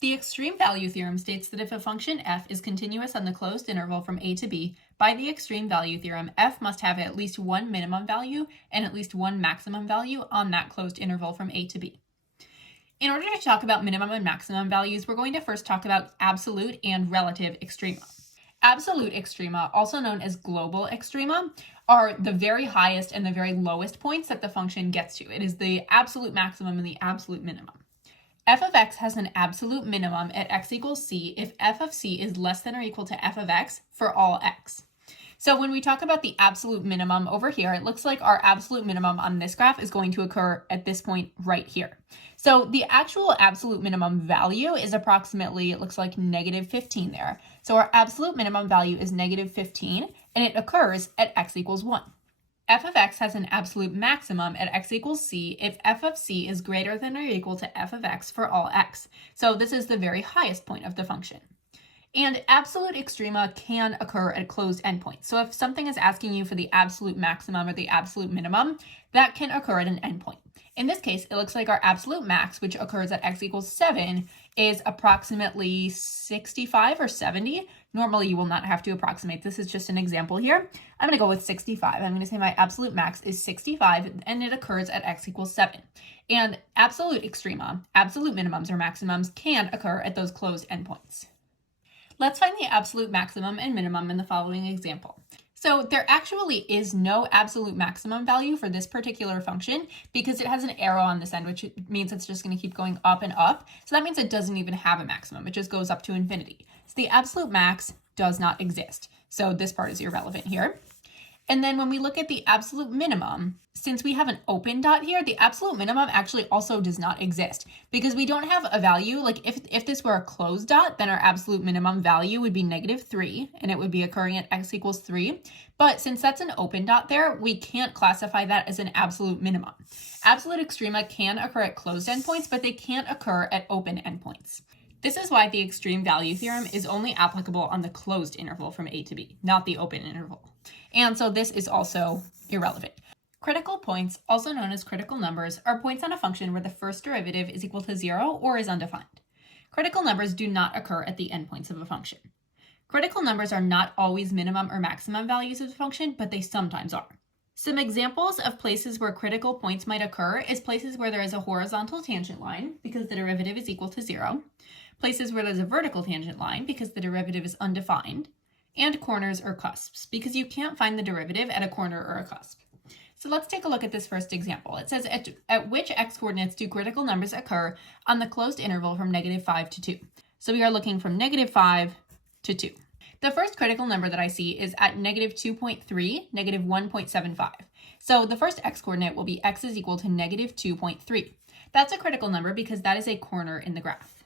The extreme value theorem states that if a function f is continuous on the closed interval from a to b, by the extreme value theorem, f must have at least one minimum value and at least one maximum value on that closed interval from a to b. In order to talk about minimum and maximum values, we're going to first talk about absolute and relative extrema. Absolute extrema, also known as global extrema, are the very highest and the very lowest points that the function gets to. It is the absolute maximum and the absolute minimum. F of x has an absolute minimum at x equals c if f of c is less than or equal to f of x for all x. So when we talk about the absolute minimum over here, it looks like our absolute minimum on this graph is going to occur at this point right here. So the actual absolute minimum value is approximately, it looks like -15 there. So our absolute minimum value is -15, and it occurs at x equals 1. F of x has an absolute maximum at x equals c if f of c is greater than or equal to f of x for all x. So this is the very highest point of the function. And absolute extrema can occur at closed endpoints. So if something is asking you for the absolute maximum or the absolute minimum, that can occur at an endpoint. In this case, it looks like our absolute max, which occurs at x equals 7, is approximately 65 or 70. Normally, you will not have to approximate. This is just an example here. I'm going to go with 65. I'm going to say my absolute max is 65, and it occurs at x equals 7. And absolute extrema, absolute minimums or maximums, can occur at those closed endpoints. Let's find the absolute maximum and minimum in the following example. So there actually is no absolute maximum value for this particular function because it has an arrow on this end, which means it's just going to keep going up and up. So that means it doesn't even have a maximum. It just goes up to infinity. So the absolute max does not exist. So this part is irrelevant here. And then when we look at the absolute minimum, since we have an open dot here, the absolute minimum actually also does not exist because we don't have a value. Like if this were a closed dot, then our absolute minimum value would be -3 and it would be occurring at x equals 3. But since that's an open dot there, we can't classify that as an absolute minimum. Absolute extrema can occur at closed endpoints, but they can't occur at open endpoints. This is why the extreme value theorem is only applicable on the closed interval from a to b, not the open interval. And so this is also irrelevant. Critical points, also known as critical numbers, are points on a function where the first derivative is equal to 0 or is undefined. Critical numbers do not occur at the endpoints of a function. Critical numbers are not always minimum or maximum values of the function, but they sometimes are. Some examples of places where critical points might occur is places where there is a horizontal tangent line because the derivative is equal to 0, places where there's a vertical tangent line because the derivative is undefined, and corners or cusps because you can't find the derivative at a corner or a cusp. So let's take a look at this first example. It says at which x coordinates do critical numbers occur on the closed interval from -5 to 2. So we are looking from -5 to 2. The first critical number that I see is at -2.3, -1.75. So the first x coordinate will be x is equal to -2.3. That's a critical number because that is a corner in the graph.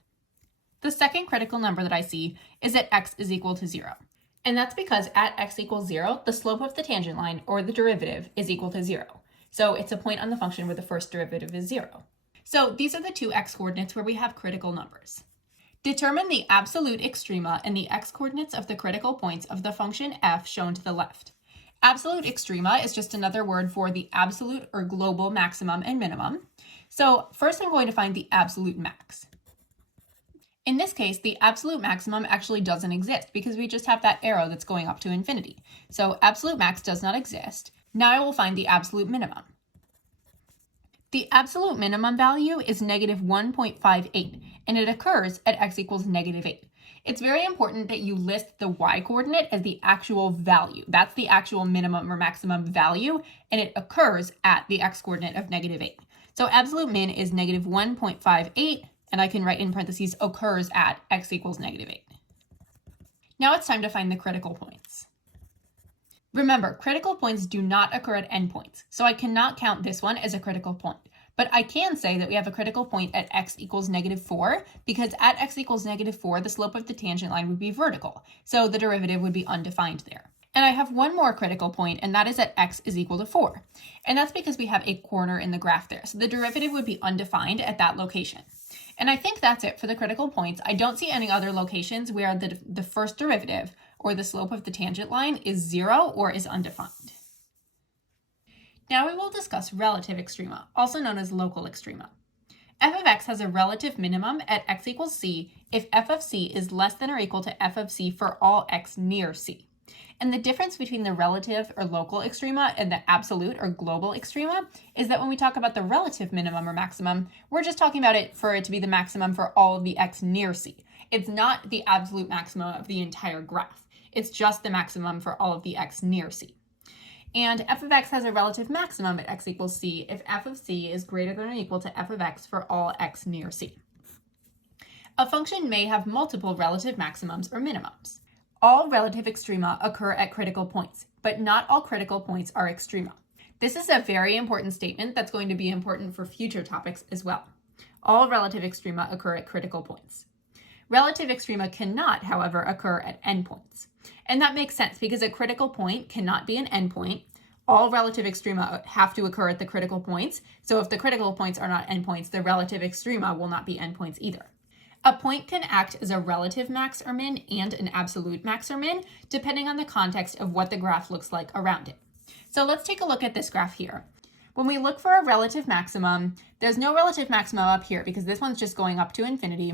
The second critical number that I see is at x is equal to 0. And that's because at x equals 0, the slope of the tangent line, or the derivative, is equal to 0. So it's a point on the function where the first derivative is 0. So these are the two x coordinates where we have critical numbers. Determine the absolute extrema and the x coordinates of the critical points of the function f shown to the left. Absolute extrema is just another word for the absolute or global maximum and minimum. So first I'm going to find the absolute max. In this case, the absolute maximum actually doesn't exist because we just have that arrow that's going up to infinity. So absolute max does not exist. Now I will find the absolute minimum. The absolute minimum value is -1.58, and it occurs at x equals -8. It's very important that you list the y coordinate as the actual value. That's the actual minimum or maximum value, and it occurs at the x coordinate of -8. So absolute min is -1.58, and I can write in parentheses occurs at x equals -8. Now it's time to find the critical points. Remember, critical points do not occur at endpoints, so I cannot count this one as a critical point. But I can say that we have a critical point at x equals -4, because at x equals -4, the slope of the tangent line would be vertical, so the derivative would be undefined there. And I have one more critical point, and that is at x is equal to 4. And that's because we have a corner in the graph there, so the derivative would be undefined at that location. And I think that's it for the critical points. I don't see any other locations where the first derivative or the slope of the tangent line is 0 or is undefined. Now we will discuss relative extrema, also known as local extrema. f of x has a relative minimum at x equals c if f of c is less than or equal to f of c for all x near c. And the difference between the relative or local extrema and the absolute or global extrema is that when we talk about the relative minimum or maximum, we're just talking about it for it to be the maximum for all of the x near c. It's not the absolute maximum of the entire graph. It's just the maximum for all of the x near c. And f of x has a relative maximum at x equals c if f of c is greater than or equal to f of x for all x near c. A function may have multiple relative maximums or minimums. All relative extrema occur at critical points, but not all critical points are extrema. This is a very important statement that's going to be important for future topics as well. All relative extrema occur at critical points. Relative extrema cannot, however, occur at endpoints. And that makes sense because a critical point cannot be an endpoint. All relative extrema have to occur at the critical points. So if the critical points are not endpoints, the relative extrema will not be endpoints either. A point can act as a relative max or min and an absolute max or min, depending on the context of what the graph looks like around it. So let's take a look at this graph here. When we look for a relative maximum, there's no relative maximum up here because this one's just going up to infinity,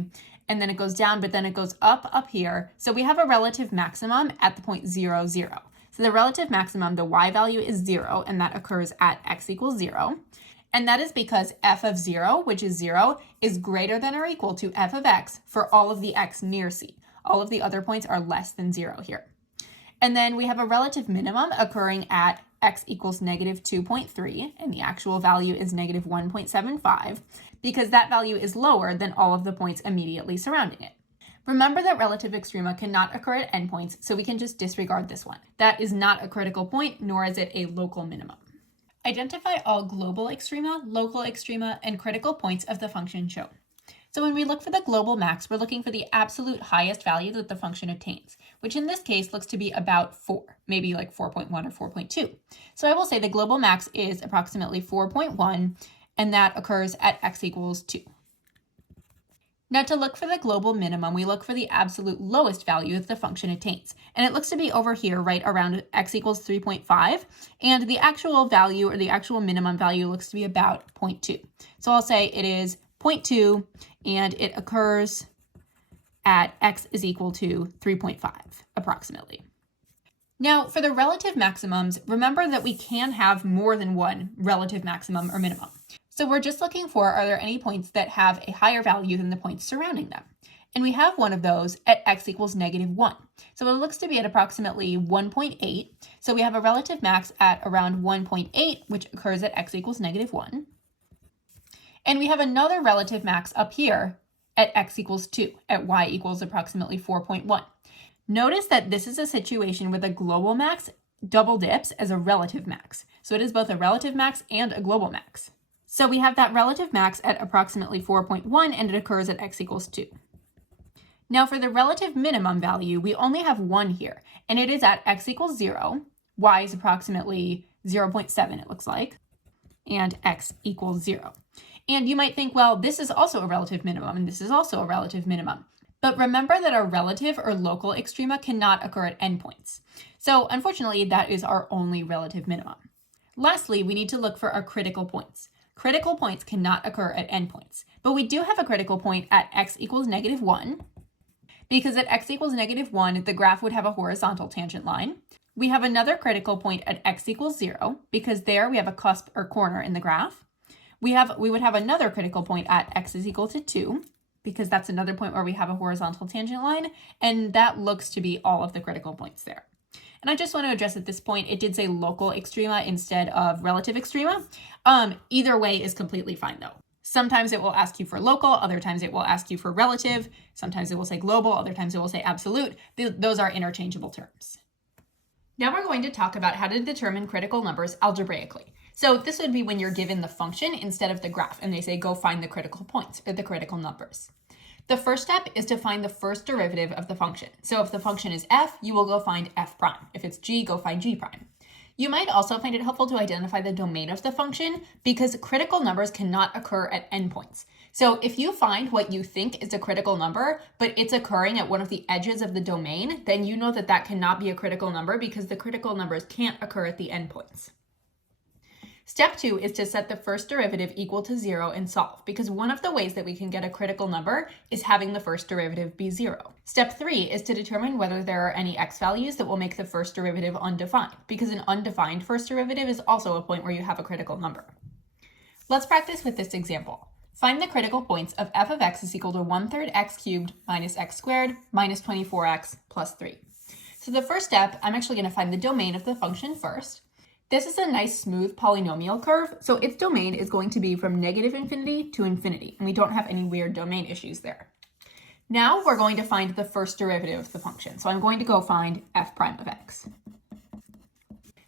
and then it goes down, but then it goes up here. So we have a relative maximum at the point 0, 0. So the relative maximum, the y value is 0, and that occurs at x equals 0. And that is because f of 0, which is 0, is greater than or equal to f of x for all of the x near c. All of the other points are less than 0 here. And then we have a relative minimum occurring at x equals negative 2.3, and the actual value is negative 1.75, because that value is lower than all of the points immediately surrounding it. Remember that relative extrema cannot occur at endpoints, so we can just disregard this one. That is not a critical point, nor is it a local minimum. Identify all global extrema, local extrema, and critical points of the function shown. So when we look for the global max, we're looking for the absolute highest value that the function attains, which in this case looks to be about 4, maybe like 4.1 or 4.2. So I will say the global max is approximately 4.1, and that occurs at x equals 2. Now to look for the global minimum, we look for the absolute lowest value that the function attains. And it looks to be over here, right around x equals 3.5. And the actual value or the actual minimum value looks to be about 0.2. So I'll say it is 0.2 and it occurs at x is equal to 3.5 approximately. Now for the relative maximums, remember that we can have more than one relative maximum or minimum. So we're just looking for, are there any points that have a higher value than the points surrounding them? And we have one of those at x equals negative 1. So it looks to be at approximately 1.8. So we have a relative max at around 1.8, which occurs at x equals negative 1. And we have another relative max up here at x equals 2, at y equals approximately 4.1. Notice that this is a situation where the global max double dips as a relative max. So it is both a relative max and a global max. So we have that relative max at approximately 4.1, and it occurs at x equals 2. Now for the relative minimum value, we only have one here, and it is at x equals 0, y is approximately 0.7 it looks like, and x equals 0. And you might think, well, this is also a relative minimum, and this is also a relative minimum. But remember that our relative or local extrema cannot occur at endpoints. So unfortunately, that is our only relative minimum. Lastly, we need to look for our critical points. Critical points cannot occur at endpoints, but we do have a critical point at x equals negative 1, because at x equals negative 1, the graph would have a horizontal tangent line. We have another critical point at x equals 0, because there we have a cusp or corner in the graph. We would have another critical point at x is equal to 2, because that's another point where we have a horizontal tangent line, and that looks to be all of the critical points there. And I just want to address at this point, it did say local extrema instead of relative extrema. Either way is completely fine though. Sometimes it will ask you for local, other times it will ask you for relative, sometimes it will say global, other times it will say absolute. Those are interchangeable terms. Now we're going to talk about how to determine critical numbers algebraically. So this would be when you're given the function instead of the graph, and they say go find the critical points or the critical numbers. The first step is to find the first derivative of the function. So if the function is f, you will go find f prime. If it's g, go find g prime. You might also find it helpful to identify the domain of the function because critical numbers cannot occur at endpoints. So if you find what you think is a critical number, but it's occurring at one of the edges of the domain, then you know that that cannot be a critical number because the critical numbers can't occur at the endpoints. Step 2 is to set the first derivative equal to 0 and solve, because one of the ways that we can get a critical number is having the first derivative be 0. Step 3 is to determine whether there are any x values that will make the first derivative undefined, because an undefined first derivative is also a point where you have a critical number. Let's practice with this example. Find the critical points of f of x is equal to 1/3 x cubed minus x squared minus 24x plus 3. So the first step, I'm actually going to find the domain of the function first. This is a nice smooth polynomial curve, so its domain is going to be from -infinity to infinity, and we don't have any weird domain issues there. Now we're going to find the first derivative of the function, so I'm going to go find f prime of x.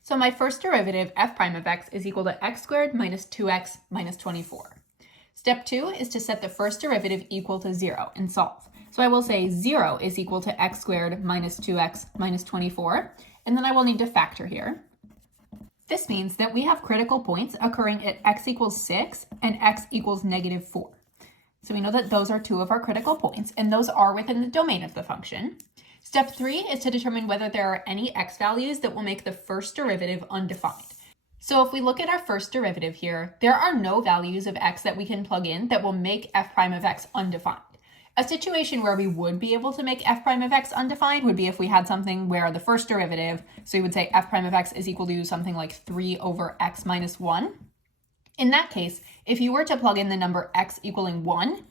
So my first derivative, f prime of x, is equal to x squared minus 2x minus 24. Step 2 is to set the first derivative equal to 0 and solve. So I will say 0 is equal to x squared minus 2x minus 24, and then I will need to factor here. This means that we have critical points occurring at x equals 6 and x equals -4. So we know that those are two of our critical points, and those are within the domain of the function. Step 3 is to determine whether there are any x values that will make the first derivative undefined. So if we look at our first derivative here, there are no values of x that we can plug in that will make f prime of x undefined. A situation where we would be able to make f prime of x undefined would be if we had something where the first derivative, so you would say f prime of x is equal to something like 3 over x minus 1. In that case, if you were to plug in the number x equaling 1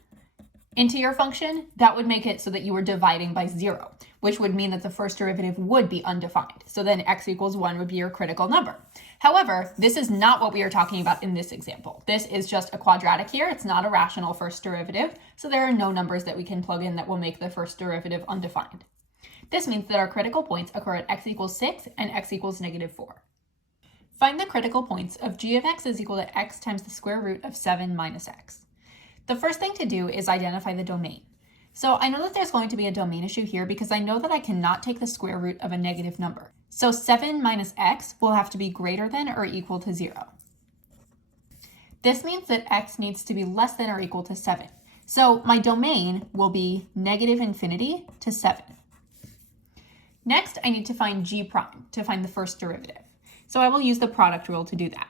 into your function, that would make it so that you were dividing by 0, which would mean that the first derivative would be undefined. So then x equals 1 would be your critical number. However, this is not what we are talking about in this example. This is just a quadratic here. It's not a rational first derivative, so there are no numbers that we can plug in that will make the first derivative undefined. This means that our critical points occur at x equals 6 and x equals -4. Find the critical points of g of x is equal to x times the square root of 7 minus x. The first thing to do is identify the domain. So I know that there's going to be a domain issue here because I know that I cannot take the square root of a negative number. So 7 minus x will have to be greater than or equal to 0. This means that x needs to be less than or equal to 7. So my domain will be -infinity to 7. Next, I need to find g prime to find the first derivative. So I will use the product rule to do that.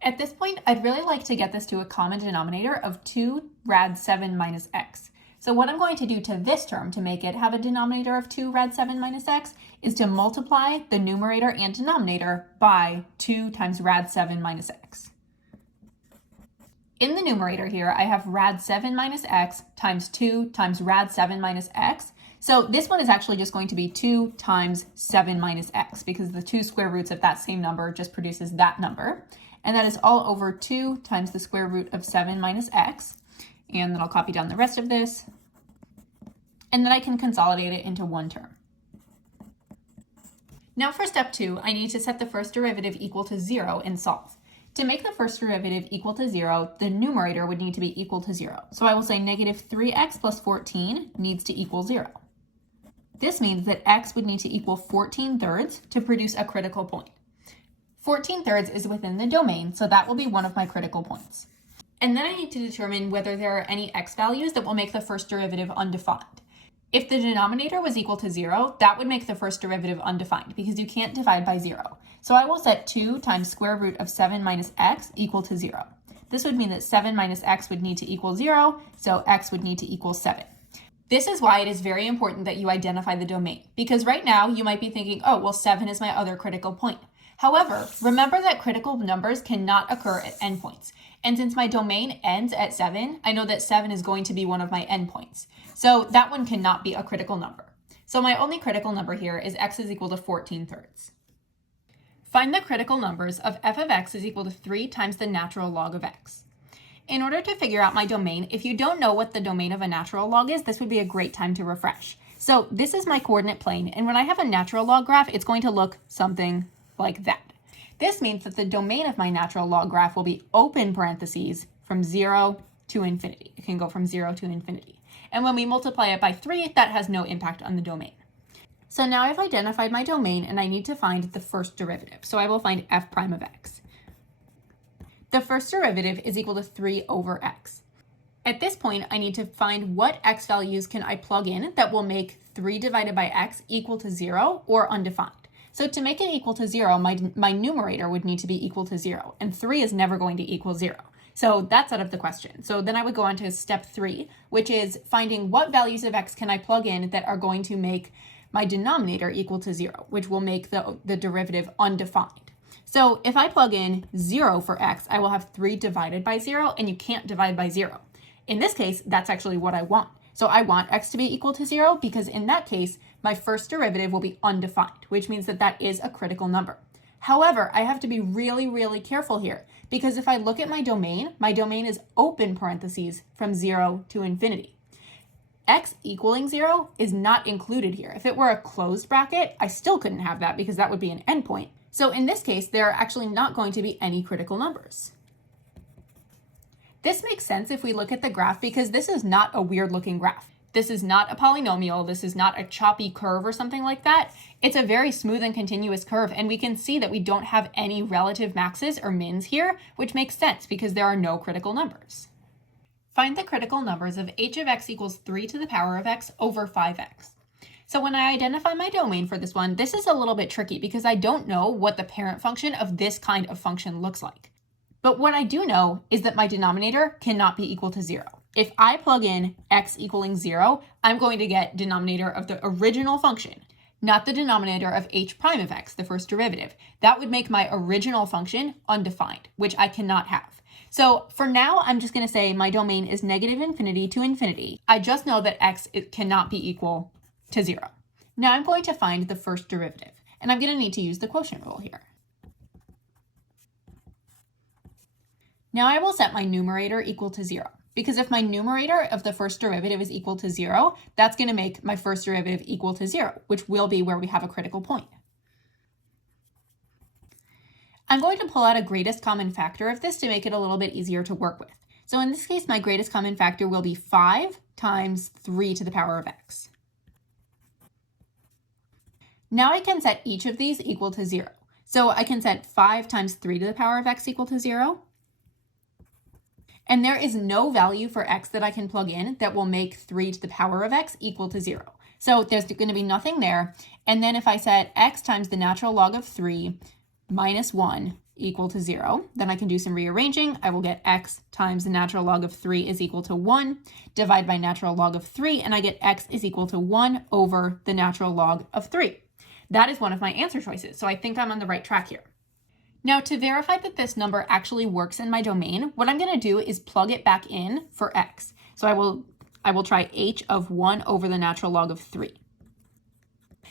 At this point, I'd really like to get this to a common denominator of 2 rad 7 minus x. So what I'm going to do to this term to make it have a denominator of 2 rad 7 minus x is to multiply the numerator and denominator by 2 times rad 7 minus x. In the numerator here, I have rad 7 minus x times 2 times rad 7 minus x. So this one is actually just going to be 2 times 7 minus x because the two square roots of that same number just produces that number. And that is all over 2 times the square root of 7 minus x. And then I'll copy down the rest of this. And then I can consolidate it into one term. Now for step 2, I need to set the first derivative equal to 0 and solve. To make the first derivative equal to 0, the numerator would need to be equal to 0. So I will say -3x plus 14 needs to equal 0. This means that x would need to equal 14/3 to produce a critical point. 14/3 is within the domain, so that will be one of my critical points. And then I need to determine whether there are any x values that will make the first derivative undefined. If the denominator was equal to 0, that would make the first derivative undefined because you can't divide by 0. So I will set 2 times square root of 7 minus x equal to 0. This would mean that 7 minus x would need to equal 0, so x would need to equal 7. This is why it is very important that you identify the domain, because right now you might be thinking, oh, well, 7 is my other critical point. However, remember that critical numbers cannot occur at endpoints. And since my domain ends at 7, I know that 7 is going to be one of my endpoints. So that one cannot be a critical number. So my only critical number here is x is equal to 14/3. Find the critical numbers of f of x is equal to 3 times the natural log of x. In order to figure out my domain, if you don't know what the domain of a natural log is, this would be a great time to refresh. So this is my coordinate plane, and when I have a natural log graph, it's going to look something like that. This means that the domain of my natural log graph will be open parentheses from 0 to infinity. It can go from 0 to infinity. And when we multiply it by 3, that has no impact on the domain. So now I've identified my domain and I need to find the first derivative. So I will find f prime of x. The first derivative is equal to 3 over x. At this point, I need to find what x values can I plug in that will make 3 divided by x equal to 0 or undefined. So to make it equal to 0, my numerator would need to be equal to 0, and 3 is never going to equal 0. So that's out of the question. So then I would go on to step 3, which is finding what values of x can I plug in that are going to make my denominator equal to 0, which will make the derivative undefined. So if I plug in 0 for x, I will have 3 divided by 0, and you can't divide by 0. In this case, that's actually what I want. So I want x to be equal to 0 because in that case, my first derivative will be undefined, which means that that is a critical number. However, I have to be really, really careful here because if I look at my domain is open parentheses from 0 to infinity. X equaling 0 is not included here. If it were a closed bracket, I still couldn't have that because that would be an endpoint. So in this case, there are actually not going to be any critical numbers. This makes sense if we look at the graph because this is not a weird looking graph. This is not a polynomial. This is not a choppy curve or something like that. It's a very smooth and continuous curve, and we can see that we don't have any relative maxes or mins here, which makes sense because there are no critical numbers. Find the critical numbers of h of x equals 3 to the power of x over 5x. So when I identify my domain for this one, this is a little bit tricky because I don't know what the parent function of this kind of function looks like. But what I do know is that my denominator cannot be equal to 0. If I plug in x equaling 0, I'm going to get denominator of the original function, not the denominator of h prime of x, the first derivative. That would make my original function undefined, which I cannot have. So for now, I'm just going to say my domain is negative infinity to infinity. I just know that x cannot be equal to 0. Now I'm going to find the first derivative, and I'm going to need to use the quotient rule here. Now I will set my numerator equal to 0, because if my numerator of the first derivative is equal to 0, that's going to make my first derivative equal to 0, which will be where we have a critical point. I'm going to pull out a greatest common factor of this to make it a little bit easier to work with. So in this case, my greatest common factor will be 5 times 3 to the power of x. Now I can set each of these equal to 0. So I can set 5 times 3 to the power of x equal to 0. And there is no value for x that I can plug in that will make 3 to the power of x equal to 0. So there's going to be nothing there. And then if I set x times the natural log of 3 minus 1 equal to 0, then I can do some rearranging. I will get x times the natural log of 3 is equal to 1, divide by natural log of 3, and I get x is equal to 1 over the natural log of 3. That is one of my answer choices, so I think I'm on the right track here. Now, to verify that this number actually works in my domain, what I'm going to do is plug it back in for x. So I will try h of 1 over the natural log of 3.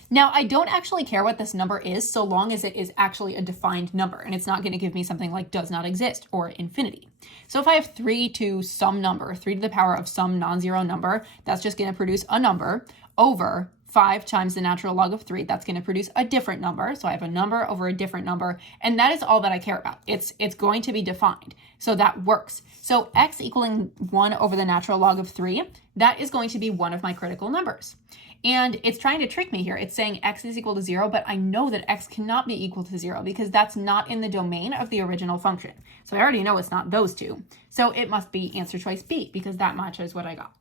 Now, I don't actually care what this number is so long as it is actually a defined number, and it's not going to give me something like does not exist or infinity. So if I have 3 to some number, 3 to the power of some non-zero number, that's just going to produce a number over 5 times the natural log of 3, that's going to produce a different number. So I have a number over a different number, and that is all that I care about. It's going to be defined, so that works. So x equaling 1 over the natural log of 3, that is going to be one of my critical numbers. And it's trying to trick me here. It's saying x is equal to 0, but I know that x cannot be equal to 0 because that's not in the domain of the original function. So I already know it's not those two. So it must be answer choice B because that matches what I got.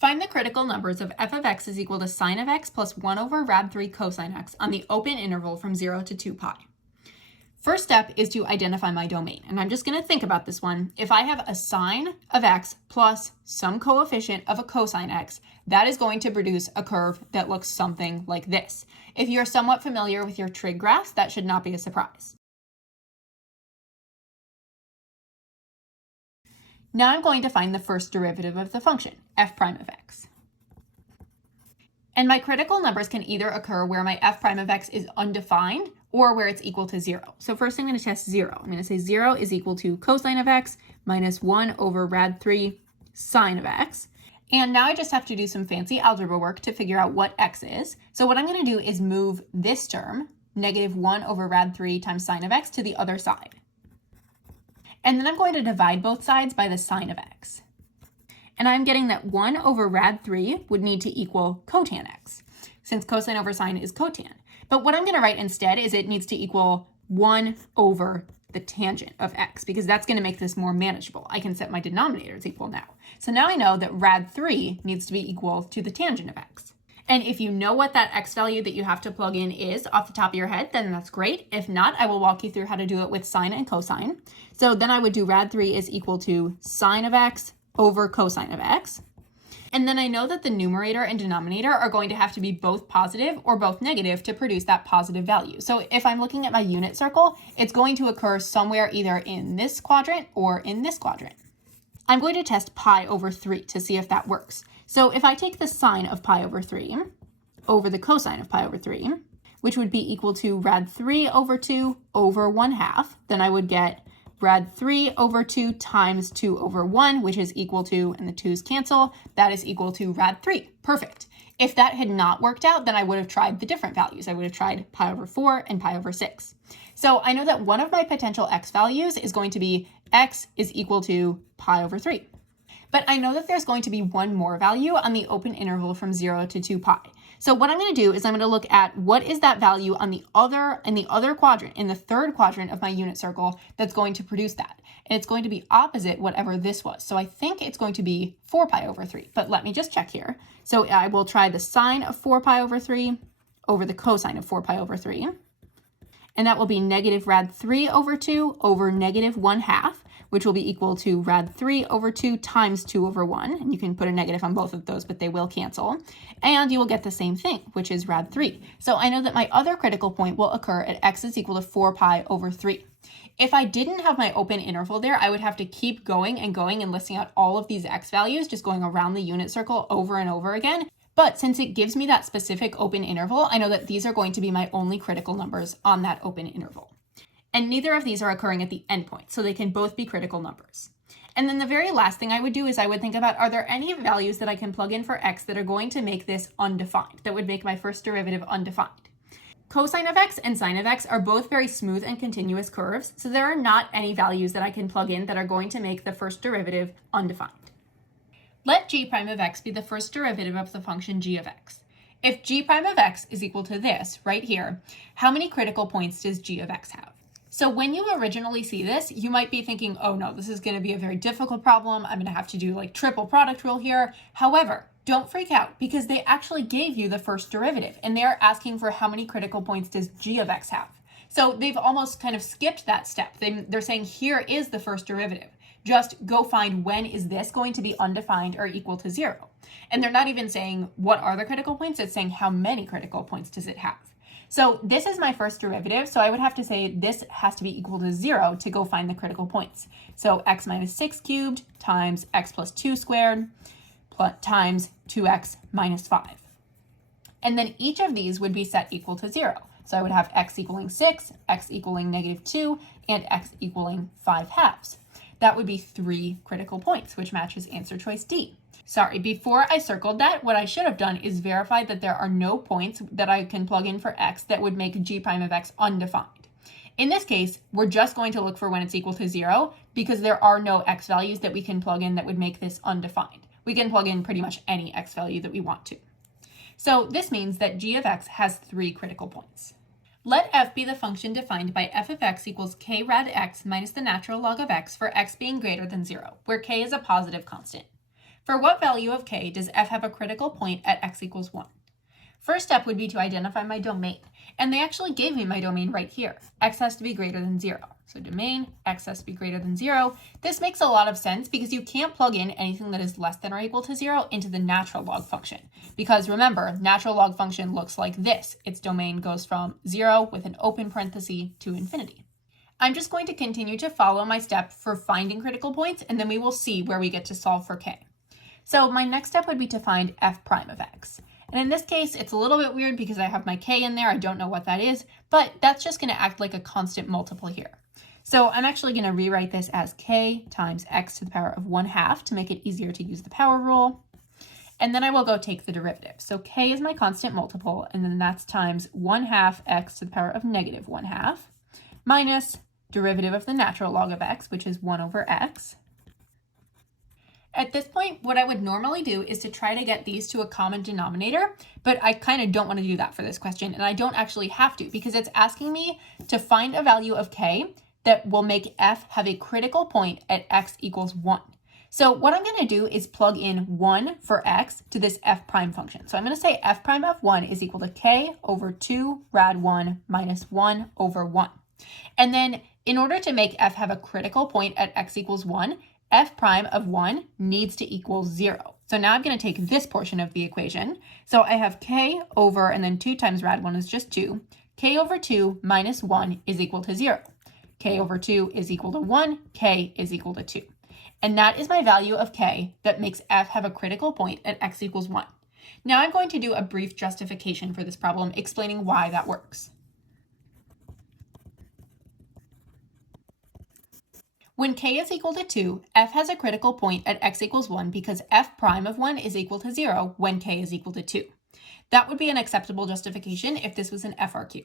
Find the critical numbers of f of x is equal to sine of x plus 1 over rad 3 cosine x on the open interval from 0 to 2 pi. First step is to identify my domain, and I'm just going to think about this one. If I have a sine of x plus some coefficient of a cosine x, that is going to produce a curve that looks something like this. If you're somewhat familiar with your trig graphs, that should not be a surprise. Now I'm going to find the first derivative of the function, f prime of x. And my critical numbers can either occur where my f prime of x is undefined or where it's equal to 0. So first I'm going to test 0. I'm going to say 0 is equal to cosine of x minus 1 over rad 3 sine of x. And now I just have to do some fancy algebra work to figure out what x is. So what I'm going to do is move this term, negative 1 over rad 3 times sine of x, to the other side. And then I'm going to divide both sides by the sine of x. And I'm getting that 1 over rad 3 would need to equal cotan x, since cosine over sine is cotan. But what I'm going to write instead is it needs to equal 1 over the tangent of x, because that's going to make this more manageable. I can set my denominators equal now. So now I know that rad 3 needs to be equal to the tangent of x. And if you know what that x value that you have to plug in is off the top of your head, then that's great. If not, I will walk you through how to do it with sine and cosine. So then I would do rad 3 is equal to sine of x over cosine of x. And then I know that the numerator and denominator are going to have to be both positive or both negative to produce that positive value. So if I'm looking at my unit circle, it's going to occur somewhere either in this quadrant or in this quadrant. I'm going to test pi over 3 to see if that works. So if I take the sine of pi over 3 over the cosine of pi over 3, which would be equal to rad 3 over 2 over 1/2, then I would get rad 3 over 2 times 2 over 1, which is equal to, and the 2's cancel, that is equal to rad 3. Perfect. If that had not worked out, then I would have tried the different values. I would have tried pi over 4 and pi over 6. So I know that one of my potential x values is going to be x is equal to pi over 3. But I know that there's going to be one more value on the open interval from 0 to 2 pi. So what I'm going to do is I'm going to look at what is that value on the other quadrant, in the third quadrant of my unit circle, that's going to produce that. And it's going to be opposite whatever this was. So I think it's going to be 4 pi over 3, but let me just check here. So I will try the sine of 4 pi over 3 over the cosine of 4 pi over 3. And that will be negative rad 3 over 2 over negative 1/2, which will be equal to rad 3 over 2 times 2 over 1. And you can put a negative on both of those, but they will cancel. And you will get the same thing, which is rad 3. So I know that my other critical point will occur at x is equal to 4 pi over 3. If I didn't have my open interval there, I would have to keep going and listing out all of these x values, just going around the unit circle over and over again. But since it gives me that specific open interval, I know that these are going to be my only critical numbers on that open interval. And neither of these are occurring at the endpoint, so they can both be critical numbers. And then the very last thing I would do is I would think about, are there any values that I can plug in for x that are going to make this undefined, that would make my first derivative undefined? Cosine of x and sine of x are both very smooth and continuous curves, so there are not any values that I can plug in that are going to make the first derivative undefined. Let g prime of x be the first derivative of the function g of x. If g prime of x is equal to this right here, how many critical points does g of x have? So when you originally see this, you might be thinking, oh no, this is going to be a very difficult problem. I'm going to have to do like triple product rule here. However, don't freak out, because they actually gave you the first derivative and they are asking for how many critical points does g of x have. So they've almost kind of skipped that step. They're saying here is the first derivative. Just go find when is this going to be undefined or equal to 0. And they're not even saying what are the critical points, it's saying how many critical points does it have. So this is my first derivative, so I would have to say this has to be equal to 0 to go find the critical points. So x minus 6 cubed times x plus 2 squared times 2x minus 5. And then each of these would be set equal to 0. So I would have x equaling 6, x equaling negative 2, and x equaling 5/2. That would be 3 critical points, which matches answer choice D. Sorry, before I circled that, what I should have done is verify that there are no points that I can plug in for x that would make g prime of x undefined. In this case, we're just going to look for when it's equal to 0 because there are no x values that we can plug in that would make this undefined. We can plug in pretty much any x value that we want to. So this means that g of x has 3 critical points. Let f be the function defined by f of x equals k rad x minus the natural log of x for x being greater than 0, where k is a positive constant. For what value of k does f have a critical point at x equals 1? First step would be to identify my domain, and they actually gave me my domain right here. X has to be greater than 0. So domain, x has to be greater than 0. This makes a lot of sense because you can't plug in anything that is less than or equal to 0 into the natural log function. Because remember, natural log function looks like this. Its domain goes from 0 with an open parenthesis to infinity. I'm just going to continue to follow my step for finding critical points, and then we will see where we get to solve for k. So my next step would be to find f prime of x. And in this case, it's a little bit weird because I have my k in there. I don't know what that is, but that's just going to act like a constant multiple here. So I'm actually going to rewrite this as k times x to the power of 1/2 to make it easier to use the power rule. And then I will go take the derivative. So k is my constant multiple, and then that's times 1/2 x to the power of negative 1/2 minus derivative of the natural log of x, which is 1 over x. At this point, what I would normally do is to try to get these to a common denominator, but I kind of don't want to do that for this question, and I don't actually have to because it's asking me to find a value of k that will make f have a critical point at x equals 1. So what I'm going to do is plug in 1 for x to this f prime function. So I'm going to say f prime of 1 is equal to k over 2 rad 1 minus 1 over 1. And then in order to make f have a critical point at x equals 1, f prime of 1 needs to equal 0. So now I'm going to take this portion of the equation. So I have k over, and then 2 times rad 1 is just 2. K over 2 minus 1 is equal to 0. K over 2 is equal to 1. K is equal to 2. And that is my value of k that makes f have a critical point at x equals 1. Now I'm going to do a brief justification for this problem, explaining why that works. When k is equal to 2, f has a critical point at x equals 1 because f prime of 1 is equal to 0 when k is equal to 2. That would be an acceptable justification if this was an FRQ.